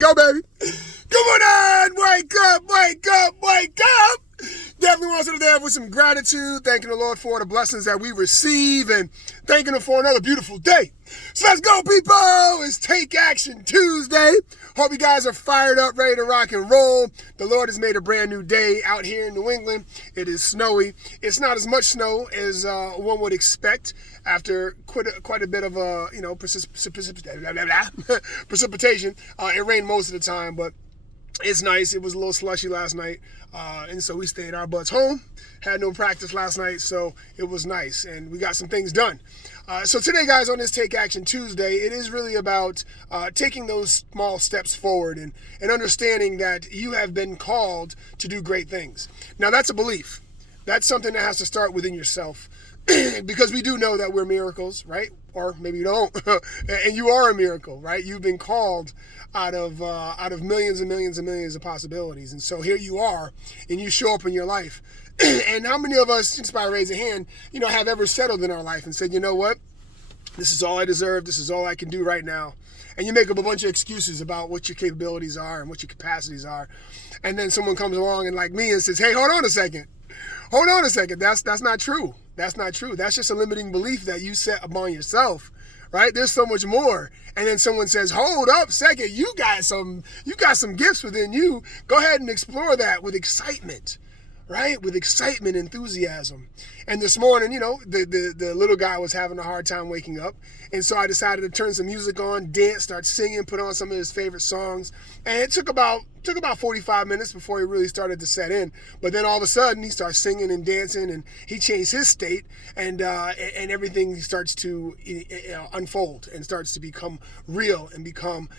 Go, baby. Come on, wake up, wake up, wake up. Definitely want to sit there with some gratitude, thanking the Lord for the blessings that we receive and thanking Him for another beautiful day. So let's go, people. It's Take Action Tuesday. Hope you guys are fired up, ready to rock and roll. The Lord has made a brand new day out here in New England. It is snowy. It's not as much snow as one would expect after quite a bit of precipitation. It rained most of the time, but it's nice. It was a little slushy last night, and so we stayed our butts home. Had no practice last night, so it was nice, and we got some things done. So today, guys, on this Take Action Tuesday, it is really about taking those small steps forward and understanding that you have been called to do great things. Now, that's a belief. That's something that has to start within yourself. Because we do know that we're miracles, right? Or maybe you don't. And you are a miracle, right? You've been called out of millions and millions and millions of possibilities. And so here you are, and you show up in your life. And how many of us, just by raise a hand, have ever settled in our life and said, you know what? This is all I deserve. This is all I can do right now. And you make up a bunch of excuses about what your capabilities are and what your capacities are. And then someone comes along and like me and says, hey, hold on a second. Hold on a second. That's not true. That's not true. That's just a limiting belief that you set upon yourself, right? There's so much more. And then someone says, hold up a second. You got some gifts within you. Go ahead and explore that with excitement, right? With excitement, enthusiasm. And this morning, the little guy was having a hard time waking up. And so I decided to turn some music on, dance, start singing, put on some of his favorite songs. And it took about 45 minutes before he really started to set in. But then all of a sudden he starts singing and dancing, and he changed his state, and everything starts to unfold and starts to become real and become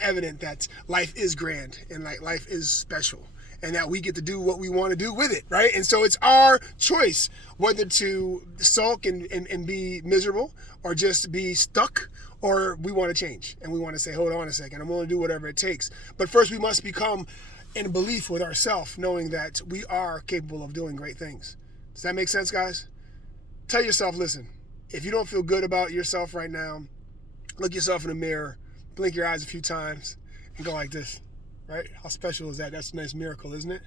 evident that life is grand and like life is special. And that we get to do what we want to do with it, right? And so it's our choice whether to sulk and be miserable or just be stuck, or we want to change and we want to say, hold on a second, I'm going to do whatever it takes. But first we must become in belief with ourselves, knowing that we are capable of doing great things. Does that make sense, guys? Tell yourself, listen, if you don't feel good about yourself right now, look yourself in the mirror, blink your eyes a few times, and go like this. Right? How special is that? That's a nice miracle, isn't it?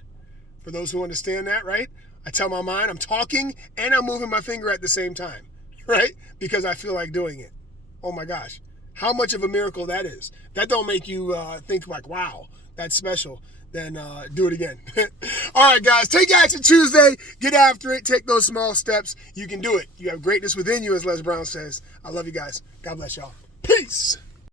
For those who understand that, right? I tell my mind I'm talking and I'm moving my finger at the same time, right? Because I feel like doing it. Oh my gosh. How much of a miracle that is. That don't make you think like, wow, that's special. Then do it again. All right, guys, Take Action Tuesday. Get after it. Take those small steps. You can do it. You have greatness within you, as Les Brown says. I love you guys. God bless y'all. Peace.